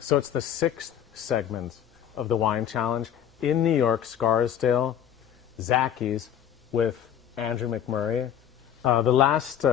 So it's the 6th segment of the wine challenge in New York, Scarsdale, Zachys with Andrew McMurray. The last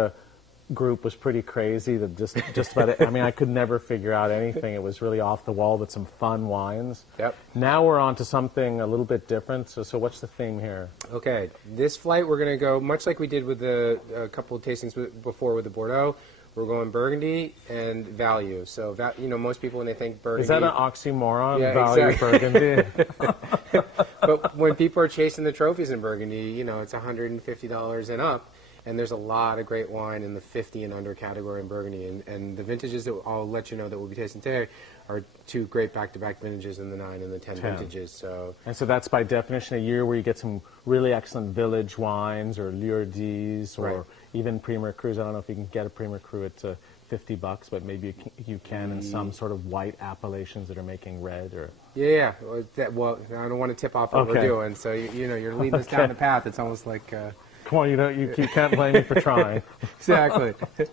group was pretty crazy. Just about it. I mean, I could never figure out anything. It was really off the wall, but some fun wines. Yep. Now we're on to something a little bit different. So what's the theme here? Okay, this flight we're going to go much like we did with the couple of tastings before with the Bordeaux. We're going Burgundy and value. So, you know, most people when they think Burgundy... Is that an oxymoron? Yeah, value exactly. Burgundy? But when people are chasing the trophies in Burgundy, you know, it's $150 and up. And there's a lot of great wine in the 50 and under category in Burgundy. And the vintages that I'll let you know that we'll be tasting today are 2 great back-to-back vintages in the 9 and the 10 vintages. So. And so that's by definition a year where you get some really excellent village wines or Lourdes or... Right. Even Premier Crus. I don't know if you can get a Premier Cru at $50, but maybe you can in some sort of white appellations that are making red. Or yeah. Well, I don't want to tip off what we're doing. So you know, you're leading us down the path. It's almost like. Come on, you can't blame me for trying. Exactly. So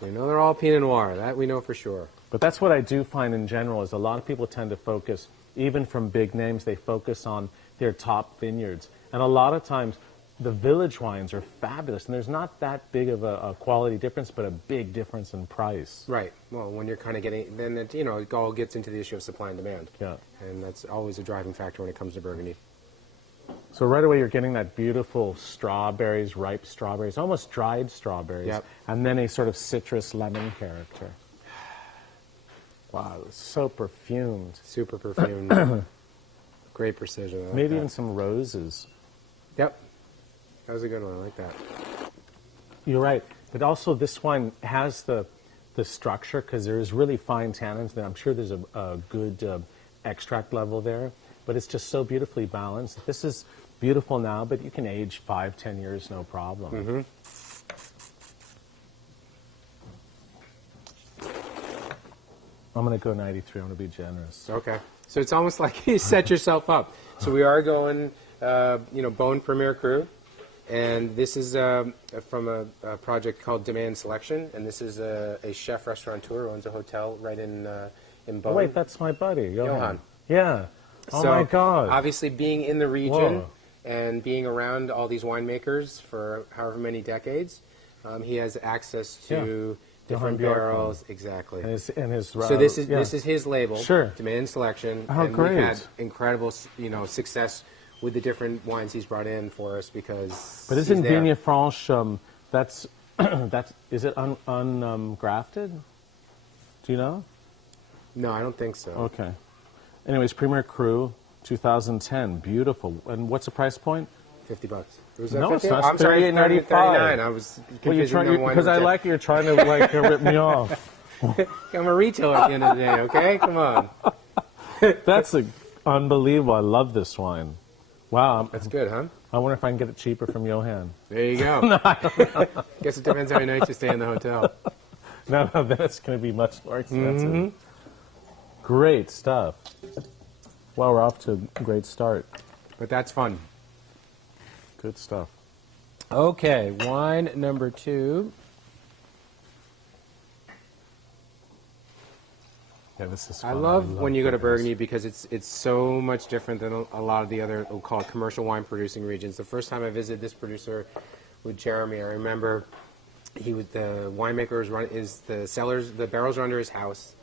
we know they're all Pinot Noir. That we know for sure. But that's what I do find in general is a lot of people tend to focus, even from big names, they focus on their top vineyards. And a lot of times, the village wines are fabulous, and there's not that big of a quality difference, but a big difference in price. Right. Well, when you're kind of getting, then it, you know, it all gets into the issue of supply and demand. Yeah. And that's always a driving factor when it comes to Burgundy. So right away, you're getting that beautiful strawberries, ripe strawberries, almost dried strawberries, and then a sort of citrus lemon character. Wow, it's so perfumed. Super perfumed. Great precision. I like Maybe that. even some roses. Yep. That was a good one. I like that. You're right. But also this wine has the structure because there's really fine tannins there. I'm sure there's a good extract level there. But it's just so beautifully balanced. This is beautiful now, but you can age 5-10 years, no problem. Mm-hmm. I'm going to go 93. I'm going to be generous. Okay. So it's almost like you set yourself up. So we are going, you know, Beaune Premier Cru. And this is from a project called Demand Selection. And this is a chef restaurateur who owns a hotel right in Beaune. Oh, wait, that's my buddy, Johan. Yeah. Oh, so my God. Obviously, being in the region and being around all these winemakers for however many decades, he has access to different barrels. Exactly. And his so this is his label. Sure. Demand Selection. Oh, and great. we've had incredible, you know, success with the different wines he's brought in for us because. But isn't Vigne Franche? That's is it ungrafted? Do you know? No, I don't think so. Okay. Anyways, Premier Cru, 2010, beautiful. And what's the price point? $50. No, it's not. I'm sorry, $39. I was confusing because I like you're trying to like rip me off. I'm a retailer at the end of the day. Okay, come on. That's unbelievable. I love this wine. Wow, that's good, huh? I wonder if I can get it cheaper from Johan. There you go. No, I don't know. Guess it depends how many nights you stay in the hotel. No, then it's going to be much more expensive. Mm-hmm. Great stuff. Well, we're off to a great start. But that's fun. Good stuff. Okay, wine number 2. Yeah, this is fun. I love love when you go to Burgundy because it's so much different than a lot of the other, we'll call it commercial wine producing regions. The first time I visited this producer with Jeremy, I remember the winemaker was running, the barrels were under his house,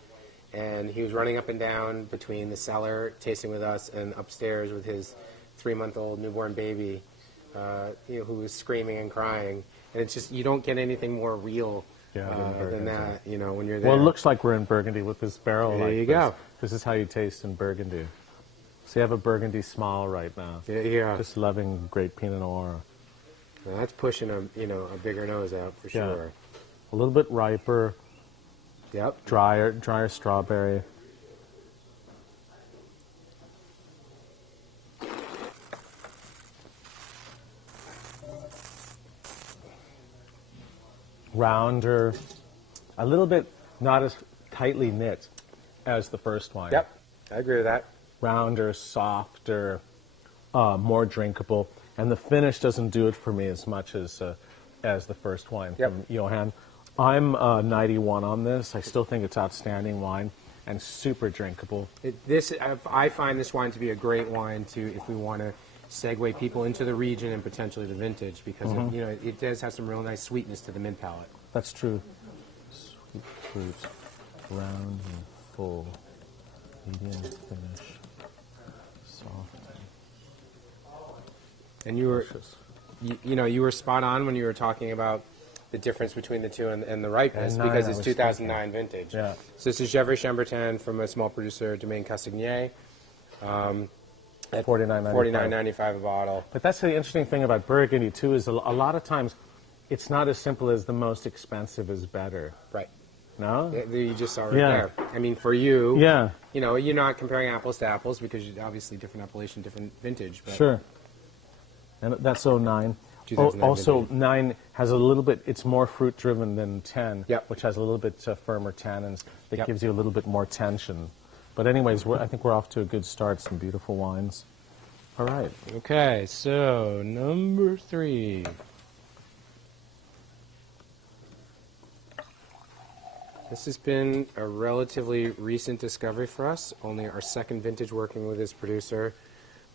and he was running up and down between the cellar, tasting with us, and upstairs with his 3-month-old newborn baby, you know, who was screaming and crying. And it's just, you don't get anything more real than that, you know, when you're there. Well, it looks like we're in Burgundy with this barrel. There you go. This is how you taste in Burgundy. So you have a Burgundy smile right now. Yeah. Just loving great Pinot Noir. Now that's pushing a bigger nose out for sure. A little bit riper. Yep. Drier strawberry. Rounder, a little bit not as tightly knit as the first wine. Yep, I agree with that. Rounder, softer, more drinkable, and the finish doesn't do it for me as much as the first wine from Johan. I'm 91 on this. I still think it's outstanding wine and super drinkable. I find this wine to be a great wine to if we want to segue people into the region and potentially the vintage because it does have some real nice sweetness to the mint palate. That's true. Sweet fruit, round and full, medium finish, soft. And you were spot on when you were talking about the difference between the two and the ripeness because it's 2009 vintage. Yeah. So this is Gevrey Chambertin from a small producer, Domaine Cassigny. At $49.95 a bottle. But that's the interesting thing about Burgundy too is a lot of times it's not as simple as the most expensive is better. Right. No? You just saw it there. I mean, for you, yeah. You're not comparing apples to apples because obviously different appellation, different vintage. But sure. And that's 09. Also, vintage. 9 has a little bit, it's more fruit driven than 10, Yep. which has a little bit firmer tannins that Yep. gives you a little bit more tension. But anyways, I think we're off to a good start, some beautiful wines. All right. Okay, so number 3. This has been a relatively recent discovery for us, only our second vintage working with this producer,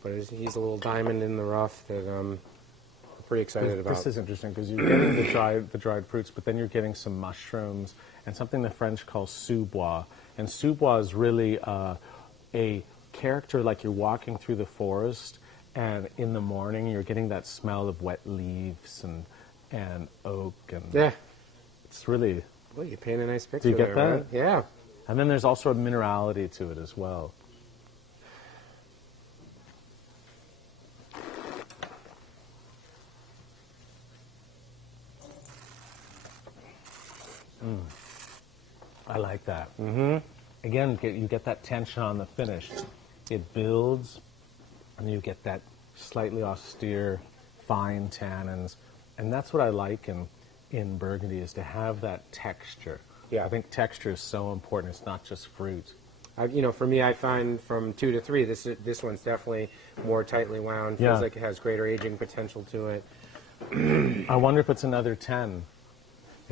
but he's a little diamond in the rough that I'm pretty excited about. This is interesting because you're getting the dried fruits, but then you're getting some mushrooms and something the French call sous-bois. And sous-bois is really a character like you're walking through the forest, and in the morning you're getting that smell of wet leaves and oak, and yeah, it's really. Well, you paint a nice picture. Do you get that? Right? Yeah. And then there's also a minerality to it as well. I like that. Mm-hmm. Again, you get that tension on the finish. It builds, and you get that slightly austere, fine tannins. And that's what I like in Burgundy, is to have that texture. Yeah. I think texture is so important. It's not just fruit. For me, I find from 2 to 3, this one's definitely more tightly wound. Feels like it has greater aging potential to it. I wonder if it's another 10.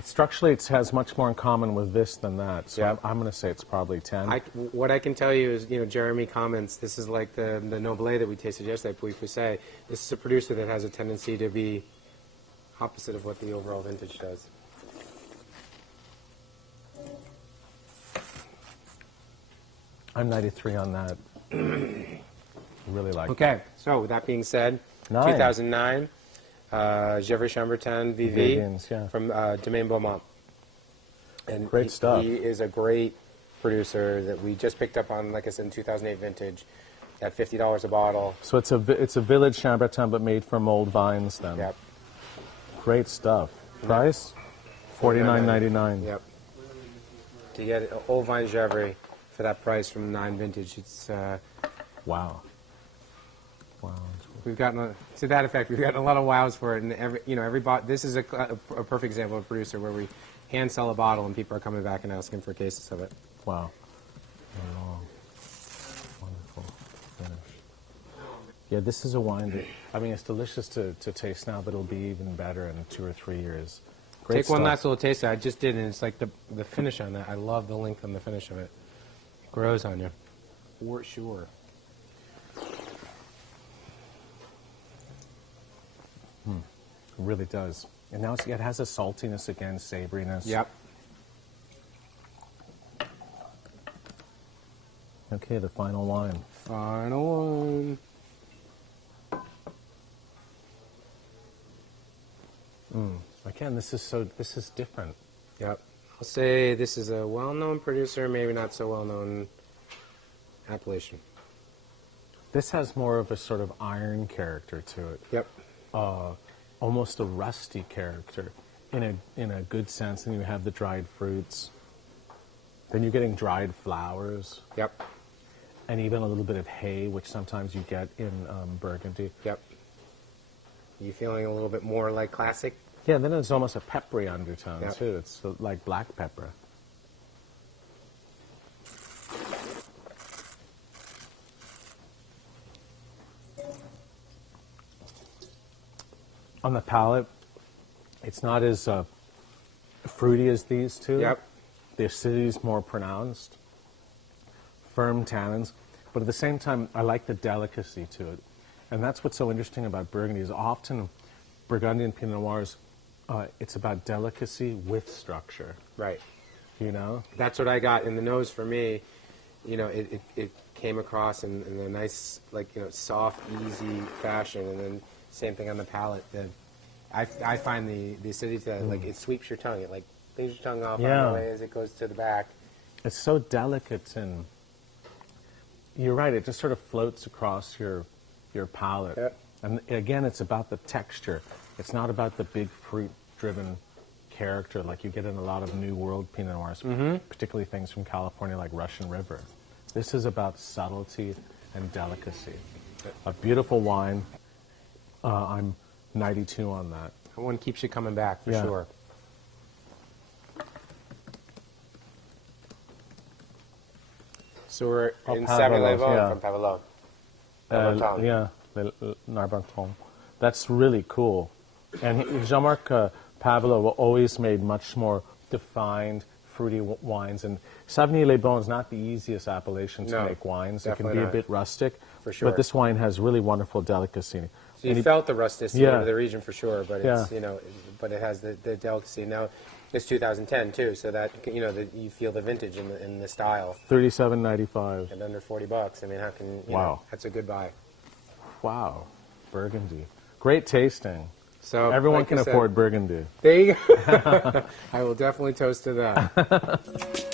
Structurally, it has much more in common with this than that. So Yep. I'm going to say it's probably 10. What I can tell you is, Jeremy comments, this is like the Noblet that we tasted yesterday, Puy Fusset. This is a producer that has a tendency to be opposite of what the overall vintage does. I'm 93 on that. Really like it. Okay, so with that being said, 9. 2009, Gevrey Chambertin VV Vivians, yeah. from Domaine Beaumont. And Great stuff. He is a great producer that we just picked up on, like I said, in 2008 vintage at $50 a bottle. So it's a village Chambertin, but made from old vines then. Yep. Great stuff. Price? $49.99. Yep. To get an old vine Gevrey for that price from 9 vintage, it's Wow. we've gotten to that effect. We've gotten a lot of wows for it, and every this is a perfect example of a producer where we hand sell a bottle and people are coming back and asking for cases of it. Wow. Wonderful finish. Yeah, this is a wine that, it's delicious to taste now, but it'll be even better in 2 or 3 years. Great Take one stuff. last little taste. I just did, and it's like the finish on that. I love the length on the finish of it. It grows on you, for sure. It really does. And now it has a saltiness again, savoriness. Yep. Okay, the final wine. Final one. Again, this is different. Yep. I'll say this is a well-known producer, maybe not so well-known appellation. This has more of a sort of iron character to it. Yep. Almost a rusty character in a good sense. And you have the dried fruits. Then you're getting dried flowers. Yep. And even a little bit of hay, which sometimes you get in Burgundy. Yep. You feeling a little bit more like classic? Yeah, then it's almost a peppery undertone, Yep. too. It's like black pepper. On the palate, it's not as fruity as these two. Yep. The acidity is more pronounced. Firm tannins. But at the same time, I like the delicacy to it. And that's what's so interesting about Burgundy is often Burgundian Pinot Noirs, it's about delicacy with structure. Right. You know? That's what I got in the nose for me. You know, it came across in a nice, like, you know, soft, easy fashion. And then same thing on the palate. I find the acidity to that, like, it sweeps your tongue. It, like, leaves your tongue off on the way as it goes to the back. It's so delicate, and you're right, it just sort of floats across your palate. Yep. And again, it's about the texture. It's not about the big fruit-driven character like you get in a lot of New World Pinot Noirs, particularly things from California like Russian River. This is about subtlety and delicacy. A beautiful wine. I'm 92 on that. That one keeps you coming back, for Yeah. sure. So we're in Pavelos, Saint-Lévon yeah. from Pavelot. Yeah, Narbanton. That's really cool. And Jean-Marc Pavelot always made much more defined, fruity wines. And Savenay-les-Bains is not the easiest appellation to No, make wines. It can definitely be a not. bit rustic. For sure. But this wine has really wonderful delicacy. So you felt the rusticity Yeah. of the region for sure, but it's, Yeah. you know, but it has the delicacy. Now, it's 2010 too, so that, you know, you feel the vintage in the style. $37.95. And under $40. I mean, how can you Wow. know, that's a good buy. Wow. Burgundy. Great tasting. So Everyone like can I said, afford Burgundy. There you go. I will definitely toast to that.